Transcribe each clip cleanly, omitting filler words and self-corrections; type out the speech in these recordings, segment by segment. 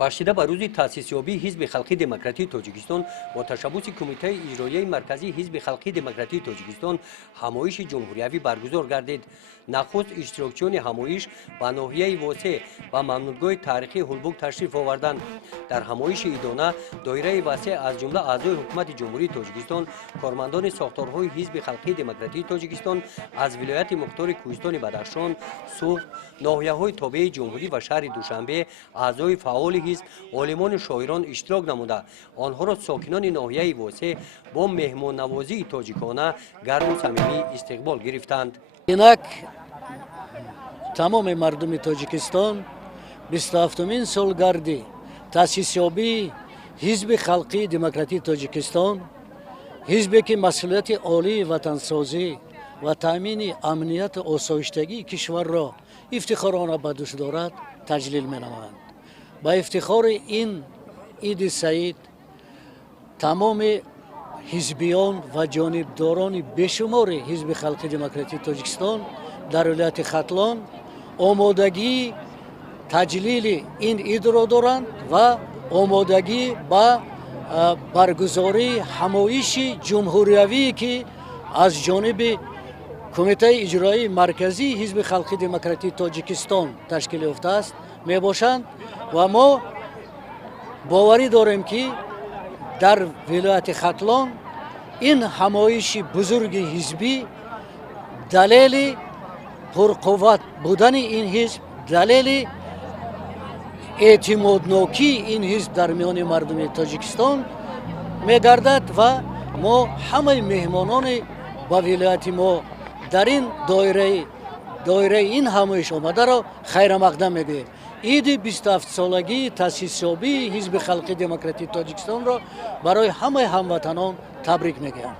башида ба рӯзи таъсисёбии ҳизби халқии демократии тоҷикистон бо ташаббуси кумитаи иҷроияи марказии ҳизби халқии демократии тоҷикистон ҳамоиши ҷумҳуриявӣ баргузор гардид. нахуст иштирокчиёни ҳамоиш ба ноҳияи восеъ ва мамнӯъгоҳи таърихии ҳулбуг ташриф оварданд. дар ҳамоиши идона доираи васеъ аз ҷумла аъзои ҳукумати ҷумҳурии тоҷикистон, кормандони сохторҳои ҳизби халқии демократии тоҷикистон аз вилояти мухтори кӯҳистони бадахшон, суғд, ноҳияҳои тобеи ҷумҳурӣ ва шаҳри душанбе, аъзои фаъоли ҳизб, олимону шоирон иштирок намуда онҳоро сокинони ноҳияи восеъ бо меҳмоннавозии тоҷикона гарму самимӣ истиқбол гирифтанд. инак тамоми мардуми Тоҷикистон 27-мин солгарди таъсисёбии ҳизби халқии демократии Тоҷикистон, ҳизбе ки масъулияти олии ватансозӣ ва таъмини амнияти осоиштагии кишварро ифтихорона ба дӯст дорад, таҷлил менамоянд. ба ифтихори ин иди саид тамоми ҳизбиён ва ҷонибдорони бешумори ҳизби халқии демократии Тоҷикистон дар вилояти Хатлон омодагии таҷлили ин идро доранд ва омодагӣ ба баргузории ҳамоиши ҷумҳуриявие ки аз ҷониби кумитаи иҷроии марказии ҳизби халқии демократии Тоҷикистон ташкил ёфтааст мебошанд ва мо боварӣ дорем ки дар вилояти Хатлон ин ҳамоиши бузурги ҳизбӣ далели пурқувват будани ин ҳизб, далели эътимоднокии ин ҳизб дар миёни мардуми Тоҷикистон мегардад ва мо ҳамаи меҳмонони ба вилояти мо дар ин доираи ин ҳамоиш омадаро хайрамақдам мегӯем. иди 27-солагии таъсисёбии ҳизби халқии демократии Тоҷикистонро барои ҳамаи ҳамватанон табрик мегӯям.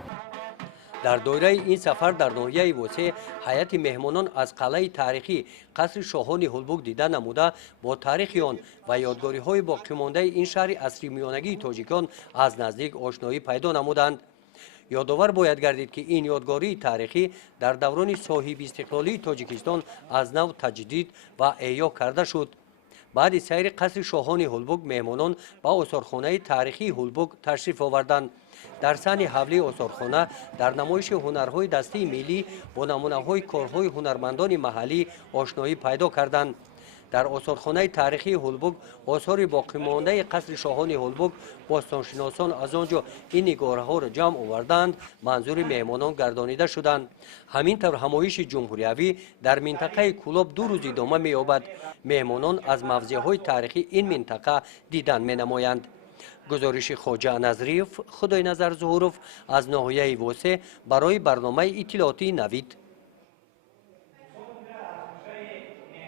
дар доираи ин сафар дар ноҳияи восеъ ҳайати меҳмонон аз қалъаи таърихӣ қасри шоҳони ҳулбуг дида намуда бо таърихи он ва ёдгориҳои боқимондаи ин шаҳри асри миёнагии тоҷикон аз наздик ошноӣ пайдо намуданд. ёдовар бояд гардид ки ин ёдгории таърихӣ дар даврони соҳибистиқлолии тоҷикистон аз нав таҷдид ва эҳё карда шуд. баъди сайри қасри шоҳони ҳулбуг меҳмонон ба осорхонаи таърихии ҳулбуг ташриф оварданд. дар саҳни ҳавлии осорхона дар намоиши ҳунарҳои дастии миллӣ бо намунаҳои корҳои ҳунармандони маҳаллӣ ошноӣ пайдо карданд. дар осорхонаи таърихии ҳулбуг осори боқимондаи қасри шоҳони ҳулбуг бостоншиносон аз он ҷо ин нигораҳоро ҷамъ оварданд, манзури меҳмонон гардонида шуданд. ҳамин тавр ҳамоиши ҷумҳуриявӣ дар минтақаи Кӯлоб 2 рӯз идома меёбад. меҳмонон аз мавзеъҳои таърихии ин минтақа дидан менамоянд. гузориши хоҷа Назриев, Худойназар Зуҳуров аз ноҳияи восеъ барои барномаи иттилоотии Навид.